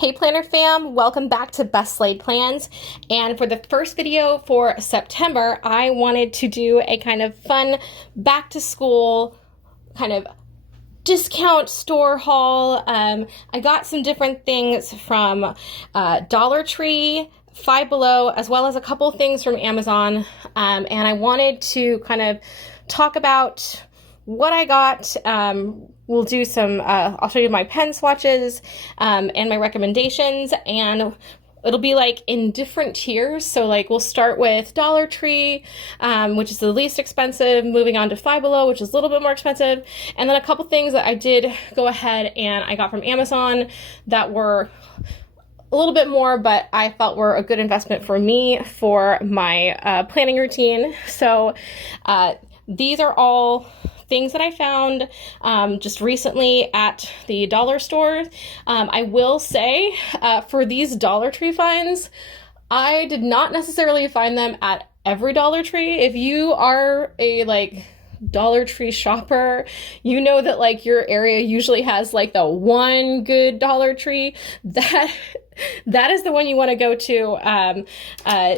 Hey Planner fam, welcome back to Best Laid Plans. And for the first video for September, I wanted to do a kind of fun back to school kind of discount store haul. I got some different things from Dollar Tree, Five Below, as well as a couple things from Amazon. And I wanted to kind of talk about what I got. We'll do some, I'll show you my pen swatches and my recommendations, and it'll be like in different tiers. So like we'll start with Dollar Tree, which is the least expensive, moving on to Five Below, which is a little bit more expensive, and then a couple things that I did go ahead and I got from Amazon that were a little bit more, but I felt were a good investment for me for my planning routine. So these are all things that I found just recently at the dollar store. I will say for these Dollar Tree finds, I did not necessarily find them at every Dollar Tree. If you are a Dollar Tree shopper, you know that like your area usually has like the one good Dollar Tree. That is the one you want to go to.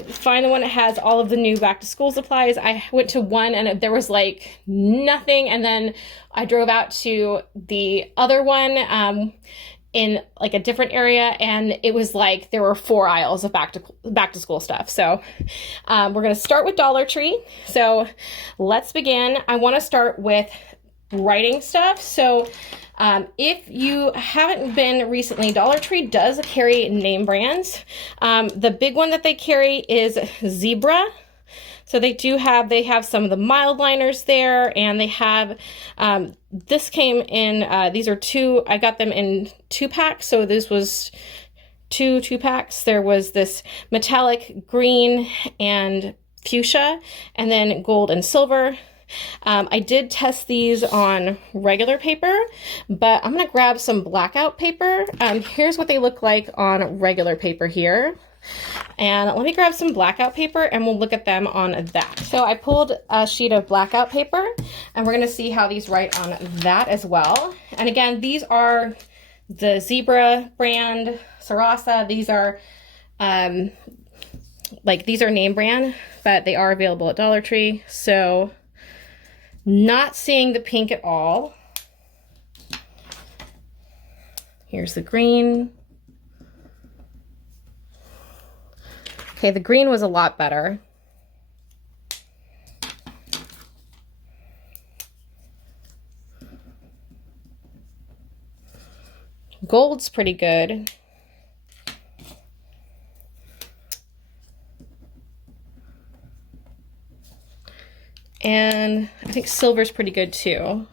Find the one that has all of the new back to school supplies. I went to one and there was like nothing, and then I drove out to the other one in like a different area, and it was like there were 4 aisles of back to school stuff. So we're gonna start with Dollar Tree. So let's begin. I want to start with writing stuff. So if you haven't been recently, Dollar Tree does carry name brands. The big one that they carry is Zebra. So they have some of the mild liners there, and they have, this came in, these are two, I got them in 2-packs. So this was two 2-packs. There was this metallic green and fuchsia, and then gold and silver. I did test these on regular paper, but I'm going to grab some blackout paper. Here's what they look like on regular paper here. And let me grab some blackout paper and we'll look at them on that. So I pulled a sheet of blackout paper and we're going to see how these write on that as well. And again, these are the Zebra brand, Sarasa. These are these are name brand, but they are available at Dollar Tree. So not seeing the pink at all. Here's the green. Okay, the green was a lot better. Gold's pretty good. And I think silver's pretty good too.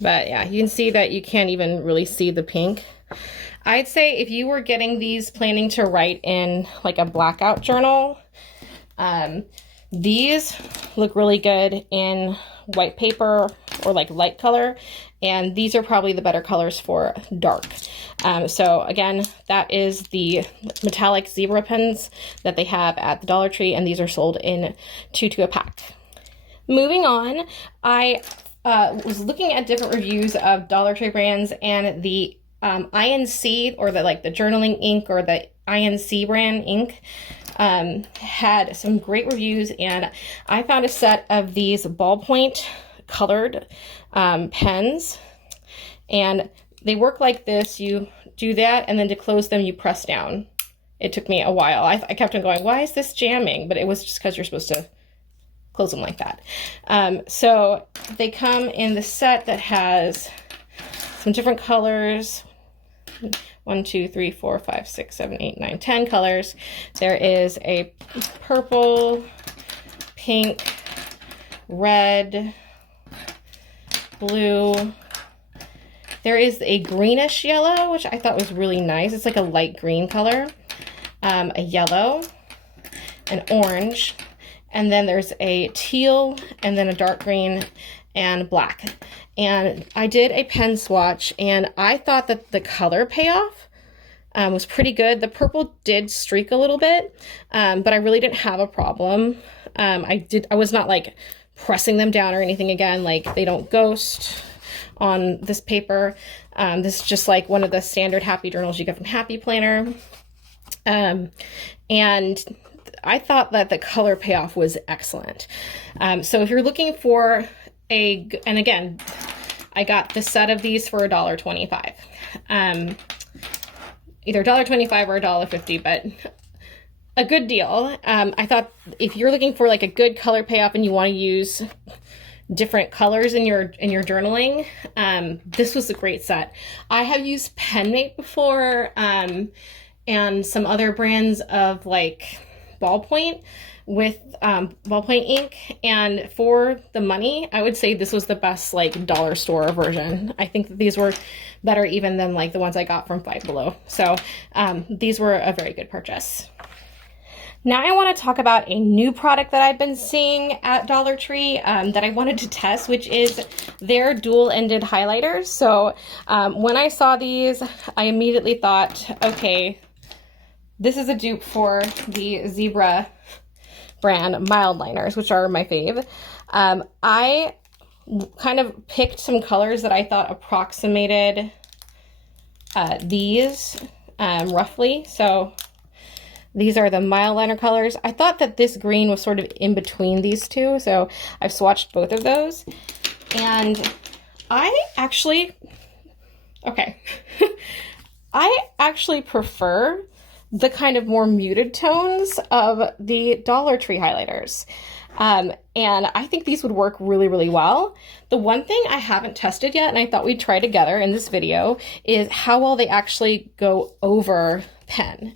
But yeah, you can see that you can't even really see the pink. I'd say if you were getting these planning to write in like a blackout journal, these look really good in white paper or like light color, and these are probably the better colors for dark. So again, that is the metallic Zebra pens that they have at the Dollar Tree, and these are sold in 2 to a pack. Moving on, I was looking at different reviews of Dollar Tree brands, and the INC, or the journaling ink, or the INC brand ink, had some great reviews, and I found a set of these ballpoint colored pens, and they work like this. You do that, and then to close them you press down. It took me a while. I kept on going, why is this jamming? But it was just because you're supposed to close them like that. So they come in the set that has some different colors. 1, 2, 3, 4, 5, 6, 7, 8, 9, 10 colors. There is a purple, pink, red, blue. There is a greenish yellow, which I thought was really nice. It's like a light green color. A yellow, an orange, and then there's a teal, and then a dark green, and black. And I did a pen swatch, and I thought that the color payoff was pretty good. The purple did streak a little bit, but I really didn't have a problem. I was not like pressing them down or anything. Again, like they don't ghost. on this paper. This is just like one of the standard happy journals you get from Happy Planner. And I thought that the color payoff was excellent. So if you're looking for and again, I got the set of these for $1.25. Either $1.25 or $1.50, but a good deal. I thought if you're looking for like a good color payoff and you want to use different colors in your journaling, this was a great set. I have used PenMate before, and some other brands of like ballpoint with ballpoint ink, and for the money, I would say this was the best like dollar store version. I think that these were better even than like the ones I got from Five Below. So these were a very good purchase. Now I want to talk about a new product that I've been seeing at Dollar Tree that I wanted to test, which is their dual-ended highlighters. So when I saw these, I immediately thought, okay, this is a dupe for the Zebra brand mild liners, which are my fave. I kind of picked some colors that I thought approximated these roughly. So these are the mild liner colors. I thought that this green was sort of in between these two, so I've swatched both of those. And I actually prefer the kind of more muted tones of the Dollar Tree highlighters. And I think these would work really, really well. The one thing I haven't tested yet, and I thought we'd try together in this video, is how well they actually go over pen.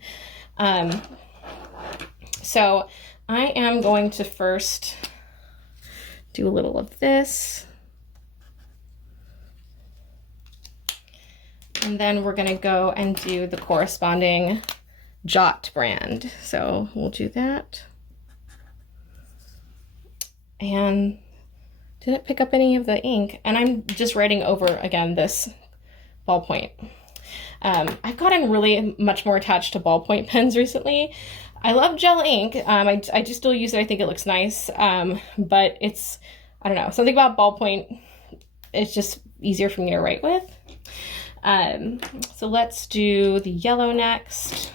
So I am going to first do a little of this. And then we're gonna go and do the corresponding Jot brand. So we'll do that. And didn't pick up any of the ink. And I'm just writing over, again, this ballpoint. I've gotten really much more attached to ballpoint pens recently. I love gel ink. I do still use it. I think it looks nice. But it's, I don't know, something about ballpoint, it's just easier for me to write with. So let's do the yellow next.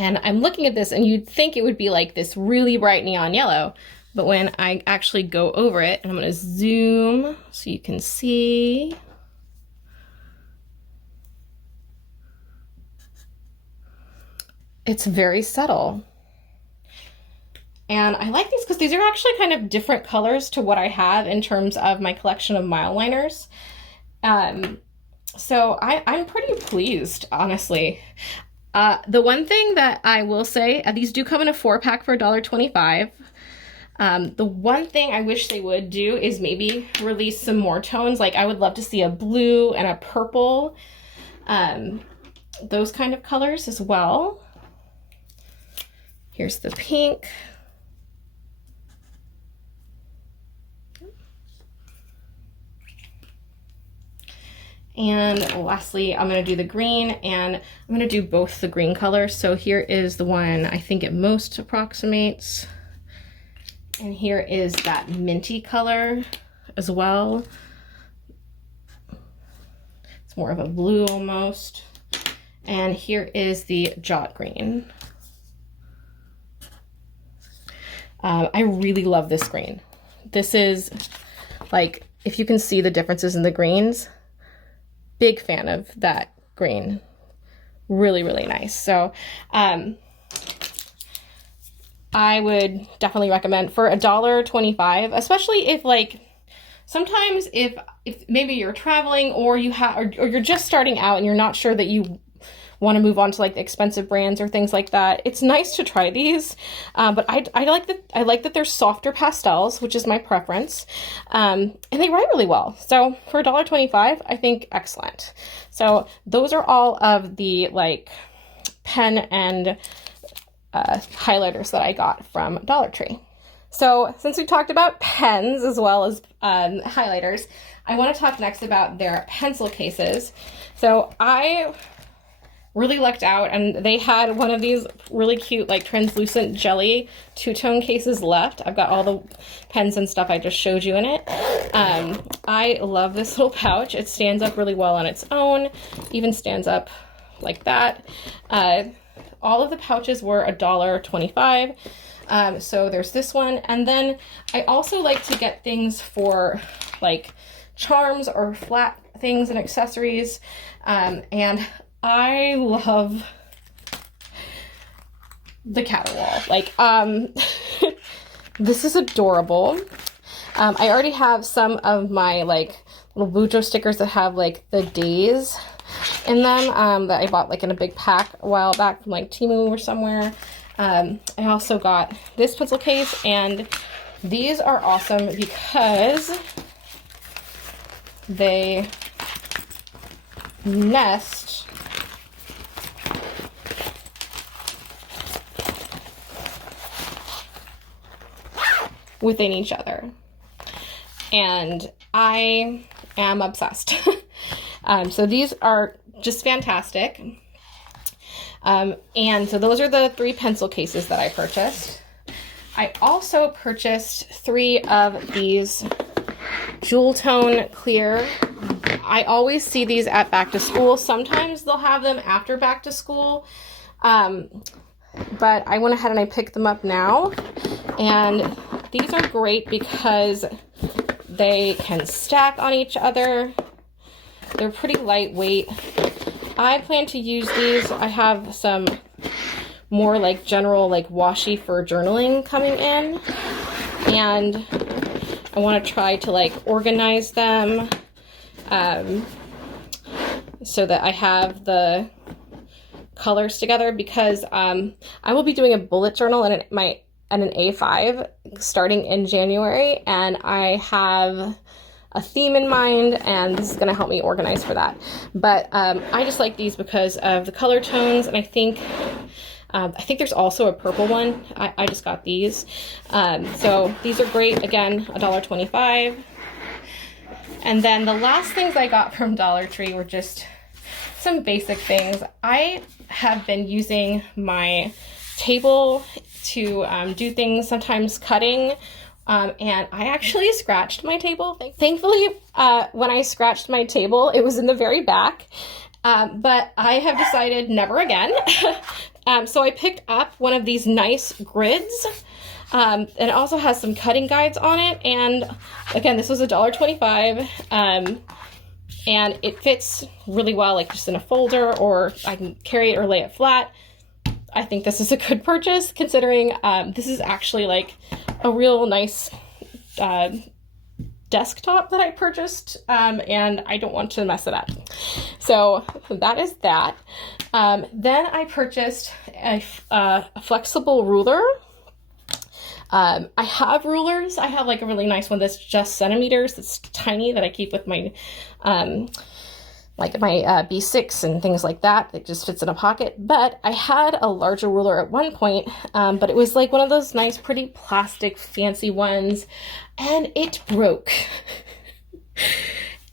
And I'm looking at this and you'd think it would be like this really bright neon yellow, but when I actually go over it, and I'm gonna zoom so you can see. It's very subtle. And I like these because these are actually kind of different colors to what I have in terms of my collection of mile liners. So I'm pretty pleased, honestly. The one thing that I will say, these do come in a 4-pack for $1.25. The one thing I wish they would do is maybe release some more tones. Like I would love to see a blue and a purple, those kind of colors as well. Here's the pink. And lastly, I'm gonna do the green, and I'm gonna do both the green colors. So here is the one I think it most approximates. And here is that minty color as well. It's more of a blue almost. And here is the Jot green. I really love this green. This is like, if you can see the differences in the greens, big fan of that green. Really, really nice. So I would definitely recommend for $1.25, especially if like, sometimes if maybe you're traveling or you have, or you're just starting out and you're not sure that you want to move on to like the expensive brands or things like that, it's nice to try these. But I like that they're softer pastels, which is my preference. And they write really well. So for $1.25, I think excellent. So those are all of the like pen and highlighters that I got from Dollar Tree. So since we talked about pens as well as highlighters, I want to talk next about their pencil cases. So I really lucked out, and they had one of these really cute like translucent jelly two-tone cases left. I've got all the pens and stuff I just showed you in it. I love this little pouch. It stands up really well on its own, even stands up like that. All of the pouches were $1.25. So there's this one. And then I also like to get things for like charms or flat things and accessories. And I love the Caterwall. Like, this is adorable. I already have some of my like little Bujo stickers that have like the days in them, that I bought like in a big pack a while back from like Temu or somewhere. I also got this pencil case, and these are awesome because they nest within each other, and I am obsessed. So these are just fantastic. And so those are the 3 pencil cases that I purchased. I also purchased 3 of these Jewel Tone Clear. I always see these at back to school. Sometimes they'll have them after back to school. But I went ahead and I picked them up now. And these are great because they can stack on each other. They're pretty lightweight. I plan to use these. I have some more like general like washi for journaling coming in, and I want to try to like organize them so that I have the colors together, because I will be doing a bullet journal and an A5 starting in January, and I have a theme in mind, and this is going to help me organize for that. But I just like these because of the color tones, and I think there's also a purple one. I just got these. So these are great. Again, $1.25. And then the last things I got from Dollar Tree were just some basic things. I have been using my table to do things, sometimes cutting. And I actually scratched my table. Thankfully, when I scratched my table, it was in the very back. But I have decided never again. So I picked up one of these nice grids. And it also has some cutting guides on it. And again, this was $1.25. And it fits really well, like just in a folder, or I can carry it or lay it flat. I think this is a good purchase, considering this is actually like a real nice desktop that I purchased, and I don't want to mess it up. So that is that. Then I purchased a flexible ruler. I have rulers. I have like a really nice one that's just centimeters. It's tiny, that I keep with my like my B6 and things like that. It just fits in a pocket. But I had a larger ruler at one point, but it was like one of those nice, pretty plastic, fancy ones, and it broke.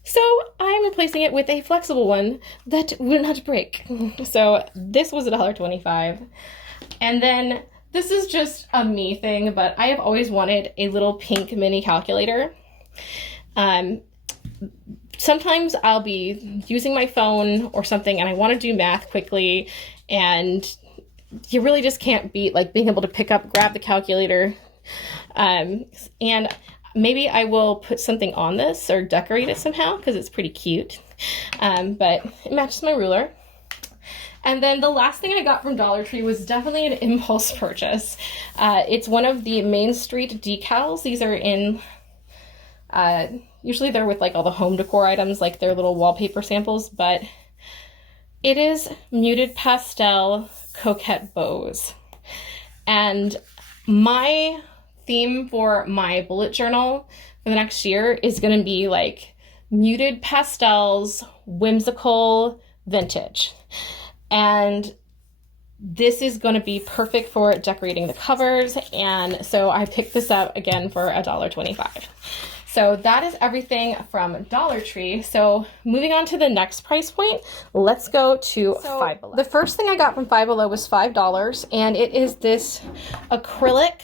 So I'm replacing it with a flexible one that will not break. So this was $1.25. And then this is just a me thing, but I have always wanted a little pink mini calculator. Sometimes I'll be using my phone or something and I want to do math quickly, and you really just can't beat like being able to grab the calculator. And maybe I will put something on this or decorate it somehow because it's pretty cute. But it matches my ruler. And then the last thing I got from Dollar Tree was definitely an impulse purchase. It's one of the Main Street decals. These are in, usually they're with like all the home decor items, like their little wallpaper samples, but it is Muted Pastel Coquette Bows. And my theme for my bullet journal for the next year is going to be like muted pastels, whimsical, vintage. And this is going to be perfect for decorating the covers. And so I picked this up again for $1.25. So that is everything from Dollar Tree. So moving on to the next price point, let's go to Five Below. The first thing I got from Five Below was $5, and it is this acrylic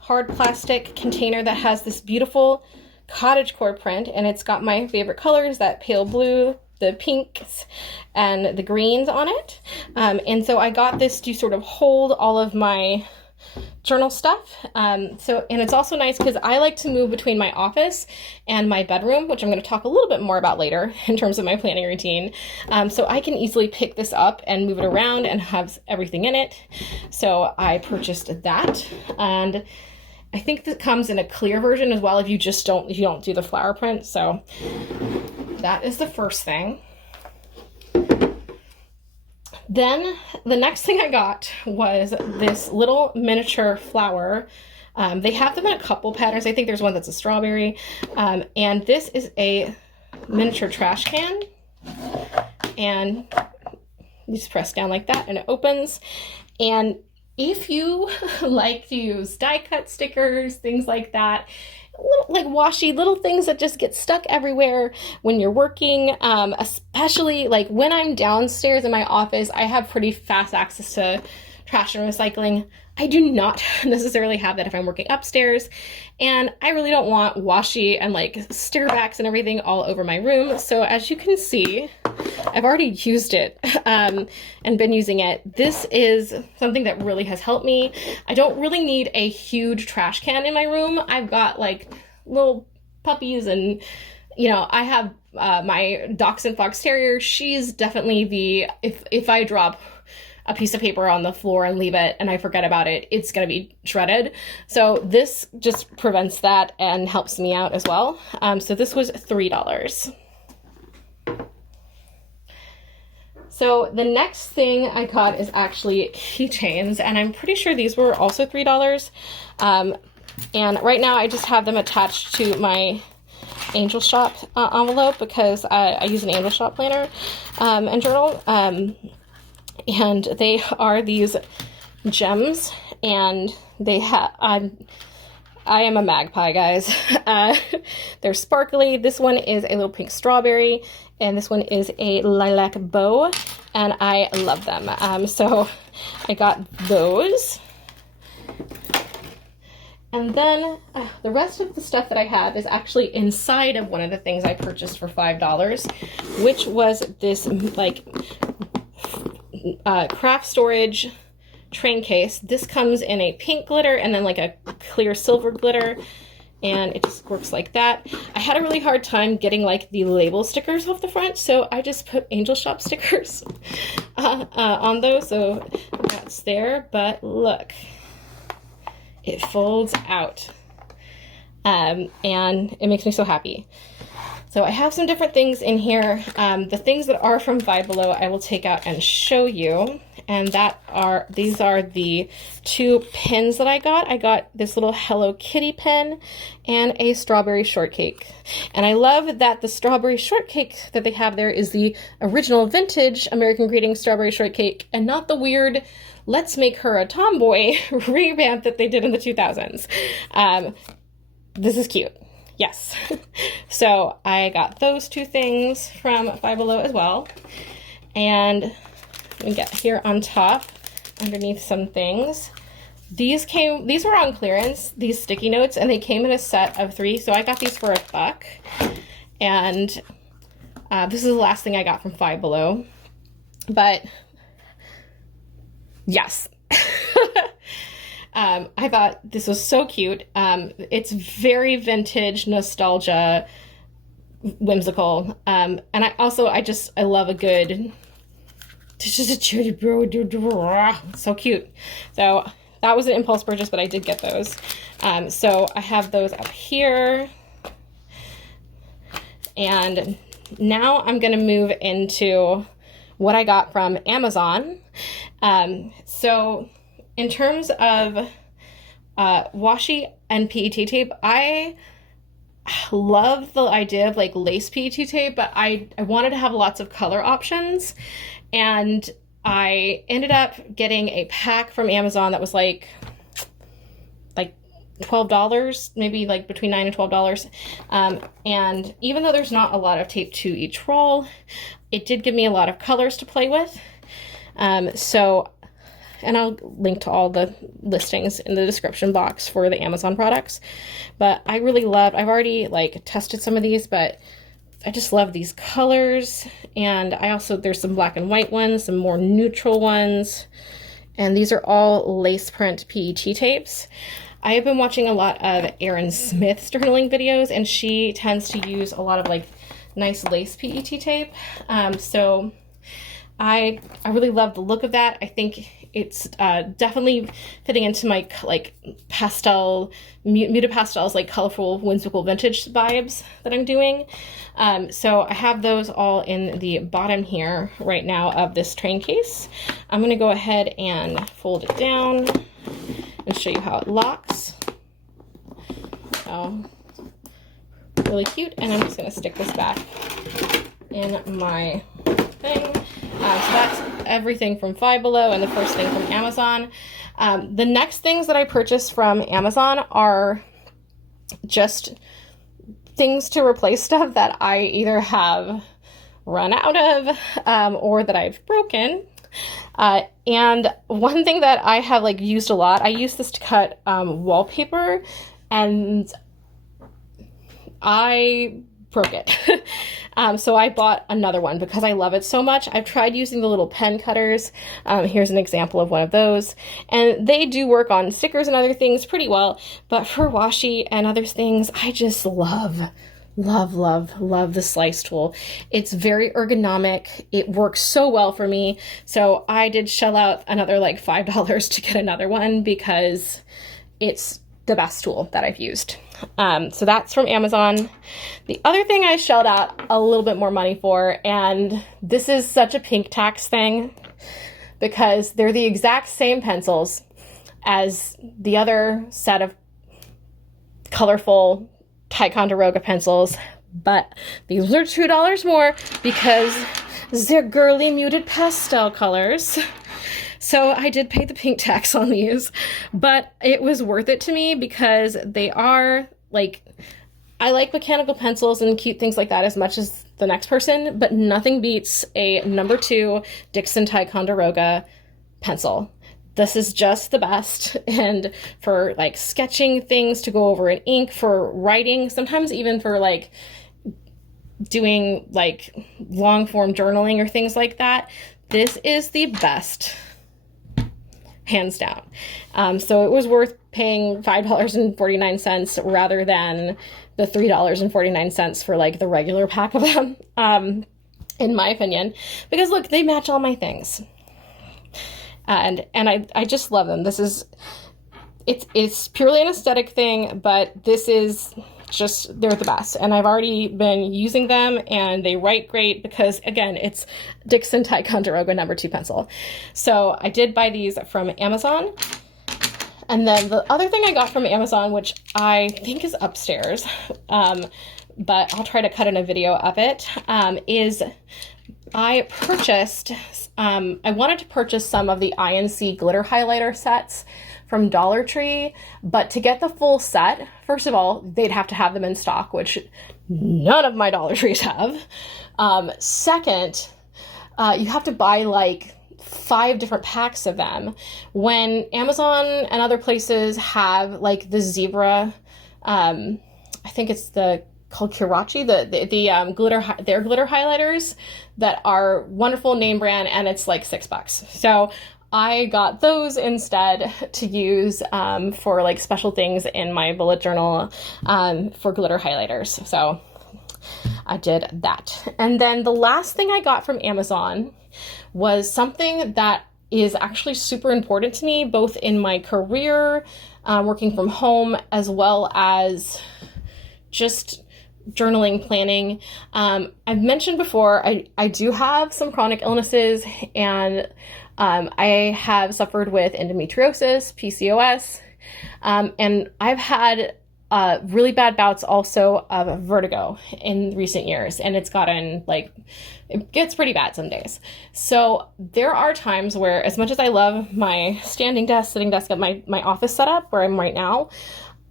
hard plastic container that has this beautiful cottagecore print, and it's got my favorite colors, that pale blue, the pinks, and the greens on it. And so I got this to sort of hold all of my journal stuff. And it's also nice because I like to move between my office and my bedroom, which I'm going to talk a little bit more about later in terms of my planning routine. So I can easily pick this up and move it around and have everything in it. So I purchased that, and I think that comes in a clear version as well if you don't do the flower print. So that is the first thing. Then the next thing I got was this little miniature flower. They have them in a couple patterns. I think there's one that's a strawberry. And this is a miniature trash can. And you just press down like that and it opens. And if you like to use die cut stickers, things like that, like washi, little things that just get stuck everywhere when you're working, especially like when I'm downstairs in my office, I have pretty fast access to trash and recycling. I do not necessarily have that if I'm working upstairs, and I really don't want washi and like stickerbacks and everything all over my room. So as you can see, I've already used it and been using it. This is something that really has helped me. I don't really need a huge trash can in my room. I've got like little puppies, and you know, I have my Dachshund Fox Terrier. She's definitely if I drop a piece of paper on the floor and leave it and I forget about it, it's going to be shredded. So this just prevents that and helps me out as well. So this was $3. So the next thing I got is actually keychains, and I'm pretty sure these were also $3. And right now I just have them attached to my Angel Shop envelope because I use an Angel Shop planner and journal. And they are these gems, and they have, I am a magpie, guys. They're sparkly. This one is a little pink strawberry, and this one is a lilac bow, and I love them. So I got those. And then the rest of the stuff that I have is actually inside of one of the things I purchased for $5, which was this like craft storage train case. This comes in a pink glitter and then like a clear silver glitter, and it just works like that. I had a really hard time getting like the label stickers off the front, so I just put Angel Shop stickers on those, so that's there. But look, it folds out, and it makes me so happy. So I have some different things in here. The things that are from Five Below I will take out and show you. And these are the two pins that I got. I got this little Hello Kitty pin and a strawberry shortcake. And I love that the strawberry shortcake that they have there is the original vintage American Greetings strawberry shortcake, and not the weird let's make her a tomboy revamp that they did in the 2000s. This is cute. Yes. So I got those two things from Five Below as well. And we get here on top, underneath some things. These were on clearance, these sticky notes, and they came in a set of 3. So I got these for $1. And this is the last thing I got from Five Below. But yes. I thought this was so cute. It's very vintage, nostalgia, whimsical. And I love a good, it's just a cherry bro, so cute. So that was an impulse purchase, but I did get those. So I have those up here. And now I'm going to move into what I got from Amazon. So in terms of washi and PET tape, I love the idea of like lace PET tape, but I wanted to have lots of color options, and I ended up getting a pack from Amazon that was like $12, maybe like between $9 and $12. And even though there's not a lot of tape to each roll, it did give me a lot of colors to play with. And I'll link to all the listings in the description box for the Amazon products. But I really loved, I've already like tested some of these, but I just love these colors. And I also, there's some black and white ones, some more neutral ones. And these are all lace print PET tapes. I have been watching a lot of Erin Smith's journaling videos, and she tends to use a lot of like nice lace PET tape. So I really love the look of that. I think it's definitely fitting into my like pastel, muted pastels, like colorful, whimsical vintage vibes that I'm doing. So I have those all in the bottom here right now of this train case. I'm gonna go ahead and fold it down and show you how it locks. So really cute. And I'm just gonna stick this back in my thing. So that's everything from Five Below and the first thing from Amazon. The next things that I purchased from Amazon are just things to replace stuff that I either have run out of or that I've broken. And one thing that I have like used a lot, I use this to cut wallpaper, and I broke it. So I bought another one because I love it so much. I've tried using the little pen cutters. Here's an example of one of those. And they do work on stickers and other things pretty well. But for washi and other things, I just love the slice tool. It's very ergonomic. It works so well for me. So I did shell out another like $5 to get another one because it's the best tool that I've used. So that's from Amazon. The other thing I shelled out a little bit more money for, and this is such a pink tax thing because they're the exact same pencils as the other set of colorful Ticonderoga pencils, but these are $2 more because they're girly muted pastel colors. So I did pay the pink tax on these, but it was worth it to me because they are like, I like mechanical pencils and cute things like that as much as the next person, but nothing beats a number 2 Dixon Ticonderoga pencil. This is just the best. And for like sketching things to go over in ink, for writing, sometimes even for like doing like long form journaling or things like that, this is the best, hands down. So it was worth paying $5.49 rather than the $3.49 for like the regular pack of them, in my opinion, because look, they match all my things. And I just love them. This is, it's purely an aesthetic thing, but this is just, they're the best. And I've already been using them and they write great because again, it's Dixon Ticonderoga number 2 pencil. So I did buy these from Amazon. And then the other thing I got from Amazon, which I think is upstairs, but I'll try to cut in a video of it, is I purchased, I wanted to purchase some of the INC glitter highlighter sets from Dollar Tree, but to get the full set, first of all, they'd have to have them in stock, which none of my Dollar Trees have. Second, you have to buy like 5 different packs of them, when Amazon and other places have like the zebra, I think it's called Kirachi, the glitter, their glitter highlighters that are wonderful, name brand, and it's like $6. So I got those instead to use for like special things in my bullet journal for glitter highlighters. So I did that. And then the last thing I got from Amazon was something that is actually super important to me, both in my career, working from home, as well as just journaling, planning. I've mentioned before, I do have some chronic illnesses, and I have suffered with endometriosis, PCOS, and I've had really bad bouts also of vertigo in recent years, and it's gotten like, it gets pretty bad some days. So there are times where, as much as I love my standing desk, sitting desk at my office setup where I'm right now,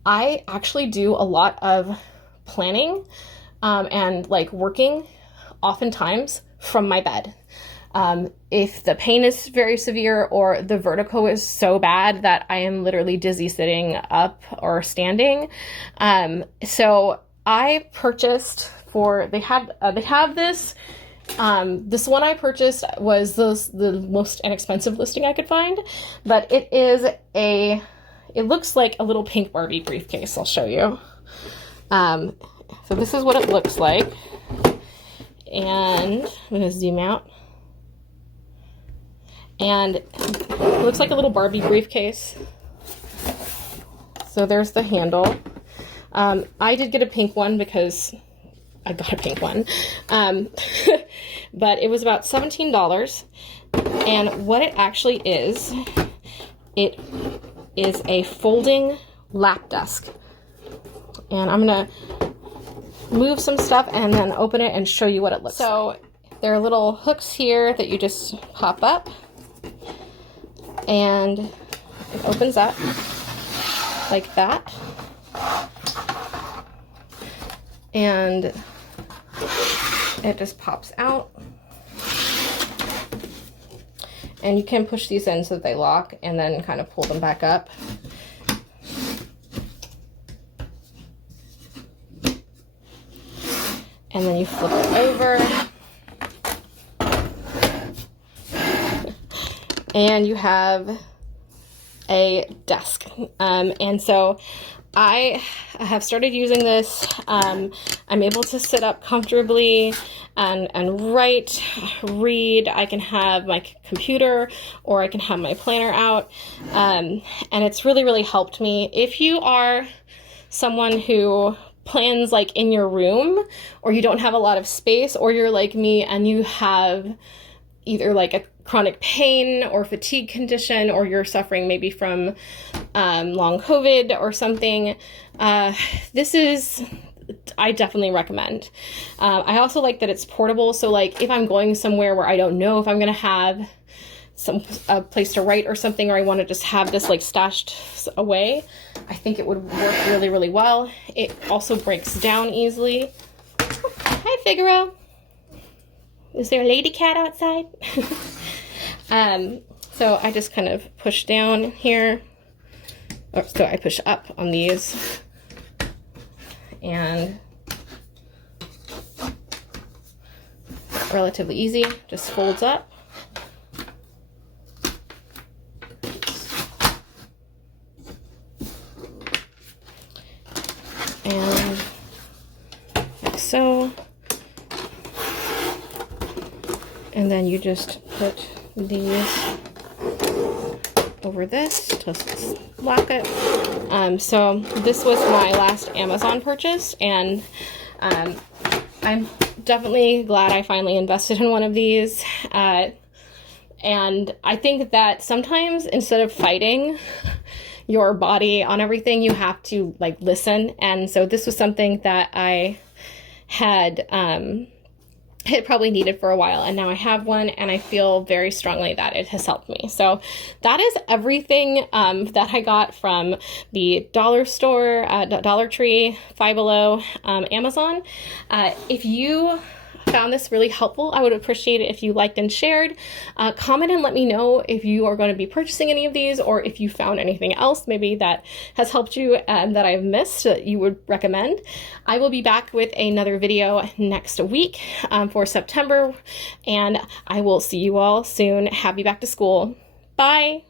I actually do a lot of planning and like working oftentimes from my bed. If the pain is very severe or the vertigo is so bad that I am literally dizzy sitting up or standing. So I purchased they have this. This one I purchased was the most inexpensive listing I could find, but it looks like a little pink Barbie briefcase. I'll show you. So this is what it looks like. And I'm going to zoom out. And it looks like a little Barbie briefcase. So there's the handle. I did get a pink one because I got a pink one. But it was about $17. And what it actually is, it is a folding lap desk. And I'm going to move some stuff and then open it and show you what it looks like. So there are little hooks here that you just pop up. And it opens up like that. And it just pops out. And you can push these in so that they lock and then kind of pull them back up. And then you flip it over. And you have a desk. And so I have started using this. I'm able to sit up comfortably and write, read. I can have my computer or I can have my planner out. And it's really, really helped me. If you are someone who plans like in your room, or you don't have a lot of space, or you're like me and you have either like a chronic pain or fatigue condition, or you're suffering maybe from long COVID or something, I definitely recommend. I also like that it's portable. So like if I'm going somewhere where I don't know if I'm going to have a place to write or something, or I want to just have this like stashed away, I think it would work really, really well. It also breaks down easily. Hi, Figaro. Is there a lady cat outside? So I just kind of push down here. So I push up on these. And relatively easy, just folds up. And like so. And then you just put these over this to lock it. So this was my last Amazon purchase, and I'm definitely glad I finally invested in one of these. And I think that sometimes instead of fighting your body on everything, you have to like listen. And so this was something that I had probably needed for a while, and now I have one, and I feel very strongly that it has helped me. So that is everything that I got from the dollar store, Dollar Tree, Five Below, Amazon. If you found this really helpful, I would appreciate it if you liked and shared. Comment and let me know if you are going to be purchasing any of these, or if you found anything else maybe that has helped you and that I've missed that you would recommend. I will be back with another video next week for September, and I will see you all soon. Happy back to school. Bye.